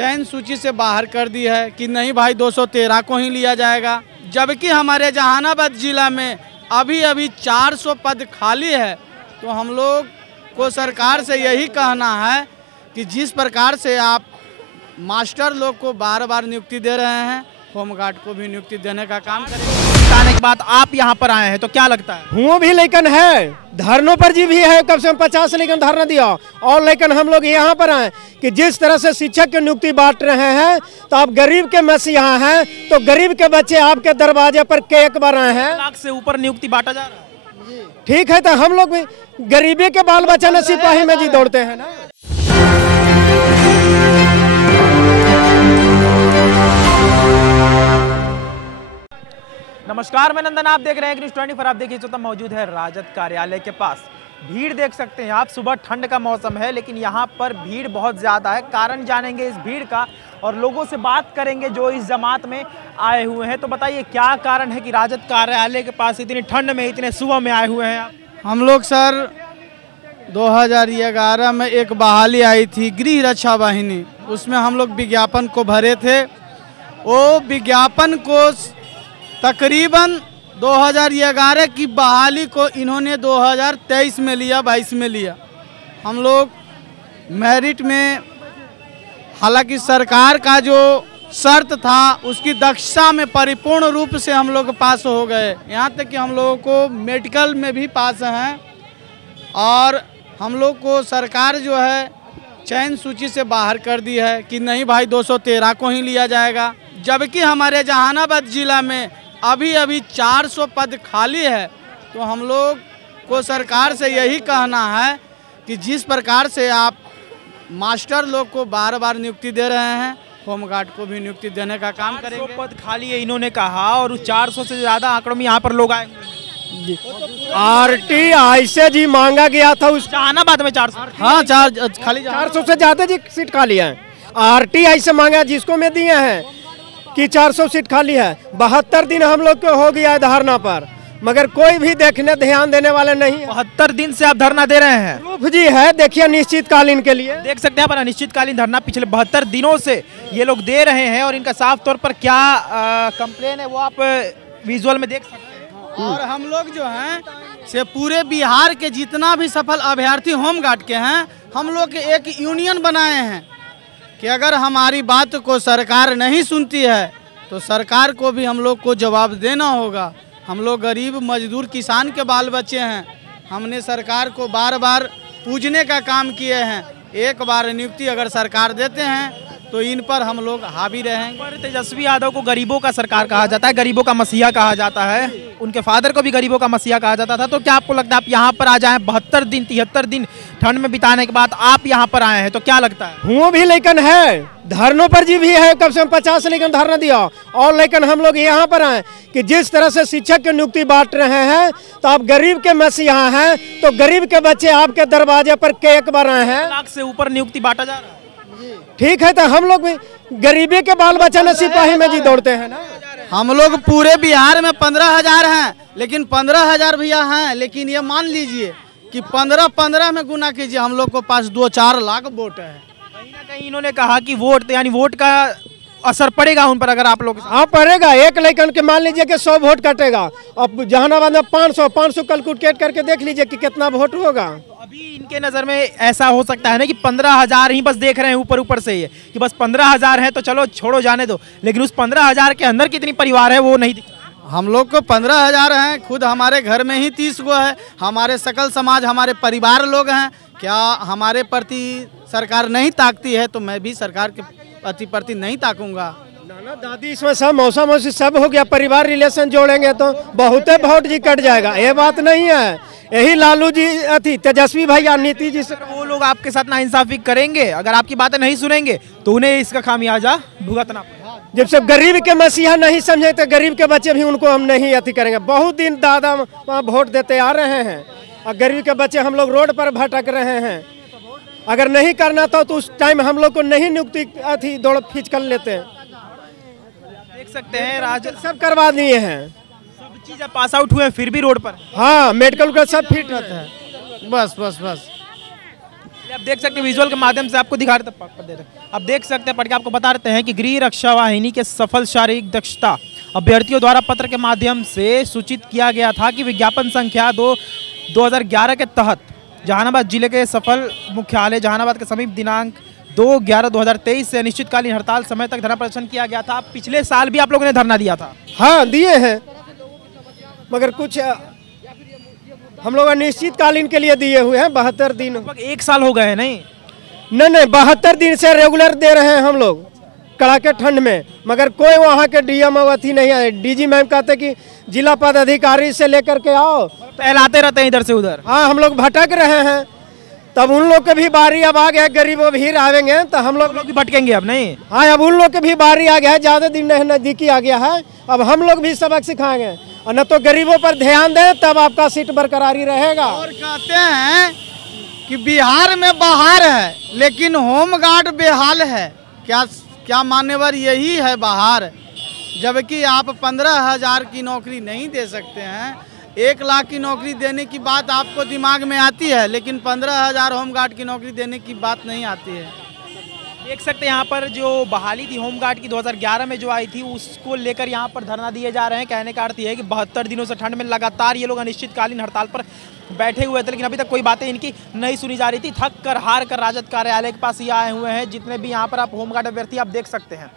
चयन सूची से बाहर कर दी है कि नहीं भाई 213 को ही लिया जाएगा, जबकि हमारे जहानाबाद जिला में अभी 400 पद खाली है। तो हम लोग को सरकार से यही कहना है कि जिस प्रकार से आप मास्टर लोग को बार बार नियुक्ति दे रहे हैं, होमगार्ड को भी नियुक्ति देने का काम करेंगे। बताने के बाद आप यहाँ पर आए हैं तो क्या लगता है? हुओं भी लेकिन है, धरनों पर जी भी है, कम से कम 50 लेकिन धरना दिया। और लेकिन हम लोग यहाँ पर आए कि जिस तरह से शिक्षक की नियुक्ति बांट रहे हैं, तो आप गरीब के मसीहा हैं, तो गरीब के बच्चे आपके दरवाजे पर एक बार आए हैं। 1 लाख से ऊपर नियुक्ति बांटा जा रहा है। ठीक है, तो हम लोग भी गरीबी के बाल बच्चा ने सिपाही में जी दौड़ते हैं ना। नमस्कार, मैं नंदन, आप देख रहे हैं न्यूज़ 24। आप देखिए तो मौजूद है राजद कार्यालय के पास। भीड़ देख सकते हैं आप, सुबह ठंड का मौसम है लेकिन यहाँ पर भीड़ बहुत ज़्यादा है। कारण जानेंगे इस भीड़ का और लोगों से बात करेंगे जो इस जमात में आए हुए हैं। तो बताइए क्या कारण है कि राजद कार्यालय के पास इतनी ठंड में, इतने सुबह में आए हुए हैं आप? हम लोग सर 2011 में एक बहाली आई थी गृह रक्षा वाहिनी, उसमें हम लोग विज्ञापन को भरे थे। वो विज्ञापन को तकरीबन 2011 की बहाली को इन्होंने 2023 में लिया, 22 में लिया। हम लोग मेरिट में, हालांकि सरकार का जो शर्त था उसकी दक्षता में परिपूर्ण रूप से हम लोग पास हो गए। यहाँ तक कि हम लोगों को मेडिकल में भी पास हैं और हम लोग को सरकार जो है चयन सूची से बाहर कर दी है कि नहीं भाई 213 को ही लिया जाएगा, जबकि हमारे जहानाबाद जिला में अभी 400 पद खाली है। तो हम लोग को सरकार से यही कहना है कि जिस प्रकार से आप मास्टर लोग को बार बार नियुक्ति दे रहे हैं, होमगार्ड को भी नियुक्ति देने का काम करेंगे। 400 पद खाली है इन्होंने कहा, और 400 से ज़्यादा आंकड़ों में यहाँ पर लोग आए। RTI से जी मांगा गया था उस जहानाबाद में 400। हाँ, खाली 400 से ज्यादा जी सीट खाली है। RTI से मांगा, जिसको मैं दिए हैं कि 400 सीट खाली है। 72 दिन हम लोग को हो गया है धरना पर, मगर कोई भी देखने ध्यान देने वाले नहीं है। 72 दिन से आप धरना दे रहे हैं? प्रूफ जी है, देखिए निश्चितकालीन के लिए देख सकते हैं पर अनिश्चितकालीन धरना पिछले 72 दिनों से ये लोग दे रहे हैं और इनका साफ तौर पर क्या कंप्लेन है वो आप विजुअल में देख सकते हैं। और हम लोग जो हैं से पूरे बिहार के जितना भी सफल अभ्यर्थी होमगार्ड के हैं, हम लोग एक यूनियन बनाए हैं कि अगर हमारी बात को सरकार नहीं सुनती है तो सरकार को भी हम लोग को जवाब देना होगा। हम लोग गरीब मजदूर किसान के बाल बच्चे हैं। हमने सरकार को बार बार पूजने का काम किए हैं। एक बार नियुक्ति अगर सरकार देते हैं तो इन पर हम लोग हावी रहेंगे। तेजस्वी यादव को गरीबों का सरकार कहा जाता है, गरीबों का मसीहा कहा जाता है, उनके फादर को भी गरीबों का मसीहा कहा जाता था। तो क्या आपको लगता है आप यहाँ पर आ जाएं 72 दिन 73 दिन ठंड में बिताने के बाद आप यहाँ पर आए हैं तो क्या लगता है? हुओं भी लेकिन है, धरनों पर जी भी है, कम से कम 50 लेकिन धरना दिया। और लेकिन हम लोग यहाँ पर आए कि जिस तरह से शिक्षक की नियुक्ति बांट रहे हैं, तो आप गरीब के मसीहा हैं, तो गरीब के बच्चे आपके दरवाजे पर एक बार आए हैं। 1 लाख से ऊपर नियुक्ति बांटा जा रहा है। ठीक है, तो हम लोग भी गरीबी के बाल बच्चा ने सिपाही में जी दौड़ते हैं ना। हम लोग पूरे बिहार में 15,000 हैं, लेकिन 15,000 भैया हैं, लेकिन ये मान लीजिए कि 15 में गुना कीजिए, हम लोग को पास 2-4 लाख वोट है। कहीं ना कहीं इन्होंने कहा कि वोट यानी वोट का असर पड़ेगा उन पर अगर आप लोग। हाँ पड़ेगा, एक लेकिन के मान लीजिए कि 100 वोट कटेगा। अब जहानाबाद में 500 कैलकुलेट करके देख लीजिए कि कितना वोट होगा। अभी इनके नज़र में ऐसा हो सकता है ना कि 15,000 ही बस देख रहे हैं ऊपर से, ये कि बस 15,000 है तो चलो छोड़ो जाने दो, लेकिन उस 15,000 के अंदर कितनी परिवार है वो नहीं दिख रहा। हम लोग को 15,000 हैं, खुद हमारे घर में ही 30 गो है, हमारे सकल समाज हमारे परिवार लोग हैं। क्या हमारे प्रति सरकार नहीं ताकती है तो मैं भी सरकार के प्रति नहीं ताकूंगा। नाना दादी इसमें सब मौसा मौसी सब हो गया, परिवार रिलेशन जोड़ेंगे तो बहुते वोट जी कट जाएगा। ये बात नहीं है, यही लालू जी अति तेजस्वी भैया नीति जी से वो लोग आपके साथ नाइंसाफी करेंगे, अगर आपकी बातें नहीं सुनेंगे तो उन्हें इसका खामियाजा भुगतना पड़ेगा। जब से गरीब के मसीहा नहीं समझे तो गरीब के बच्चे भी उनको हम नहीं अति करेंगे। बहुत दिन दादा वहाँ वोट देते आ रहे हैं और गरीब के बच्चे हम लोग रोड पर भटक रहे हैं। अगर नहीं करना था तो उस टाइम हम लोग को नहीं नियुक्ति अति दौड़ खींच कर लेते हैं। देख सकते हैं राजद सब करवा दिए हैं, सब चीज़ पास आउट हुए फिर भी रोड पर। हाँ मेडिकल का सब फिट रहता है। बस आप देख सकते हैं विजुअल के माध्यम से आपको दिखा रहे थे। अब देख सकते हैं, पढ़ के आपको बता रहे हैं कि गृह रक्षा वाहिनी के सफल शारीरिक दक्षता अभ्यर्थियों द्वारा पत्र के माध्यम से सूचित किया गया था कि विज्ञापन संख्या 2011 के तहत जहानाबाद जिले के सफल मुख्यालय जहानाबाद के समीप दिनांक 2/11/2023 से अनिश्चितकालीन हड़ताल समय तक धरना प्रदर्शन किया गया था। पिछले साल भी आप लोगों ने धरना दिया था। हाँ दिए हैं, मगर कुछ हम लोग अनिश्चितकालीन के लिए दिए हुए हैं 72 दिन। लगभग 1 साल हो गए हैं। नहीं 72 दिन से रेगुलर दे रहे हैं हम लोग कड़ाके ठंड में, मगर कोई वहाँ के डीएम अवधि नहीं आए। डीजी मैम कहते कि जिला पदाधिकारी से लेकर के आओ, टहलाते रहते हैं इधर से उधर। हाँ हम लोग भटक रहे हैं, तब उन लोग के भी बारी अब आ गया, गरीब भीड़ आवेंगे तो हम लोग भी भटकेंगे अब। नहीं हाँ अब उन लोग के भी बारी आ गया है, ज़्यादा दिन नज़दीकी आ गया है, अब हम लोग भी सबक सिखाएंगे और न तो गरीबों पर ध्यान दें तब आपका सीट बरकरारी रहेगा। और कहते हैं कि बिहार में बहार है लेकिन होमगार्ड बेहाल है। क्या मान्यवर यही है बहार? जबकि आप 15,000 की नौकरी नहीं दे सकते हैं, 1 लाख की नौकरी देने की बात आपको दिमाग में आती है, लेकिन 15,000 होमगार्ड की नौकरी देने की बात नहीं आती है। देख सकते हैं यहाँ पर जो बहाली थी होमगार्ड की 2011 में जो आई थी, उसको लेकर यहाँ पर धरना दिए जा रहे हैं। कहने का अर्थ ये है कि 72 दिनों से ठंड में लगातार ये लोग अनिश्चितकालीन हड़ताल पर बैठे हुए थे, लेकिन अभी तक कोई बातें इनकी नहीं सुनी जा रही थी। थक कर हार कर राजद कार्यालय के पास ये आए हुए हैं। जितने भी यहाँ पर आप होमगार्ड अभ्यर्थी आप देख सकते हैं,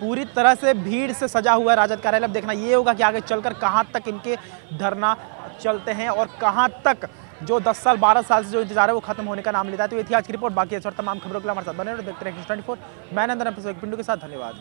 पूरी तरह से भीड़ से सजा हुआ है राजद कार्यालय। अब देखना ये होगा कि आगे चलकर कहाँ तक इनके धरना चलते हैं और कहाँ तक जो 10 साल 12 साल से जो इंतजार है वो खत्म होने का नाम लेता है। तो ये थी आज की रिपोर्ट। बाकी तमाम खबरों के लिए हमारे साथ बने रहो, देखते रहिए News 24। मैं नंदन पिंटू के साथ, धन्यवाद।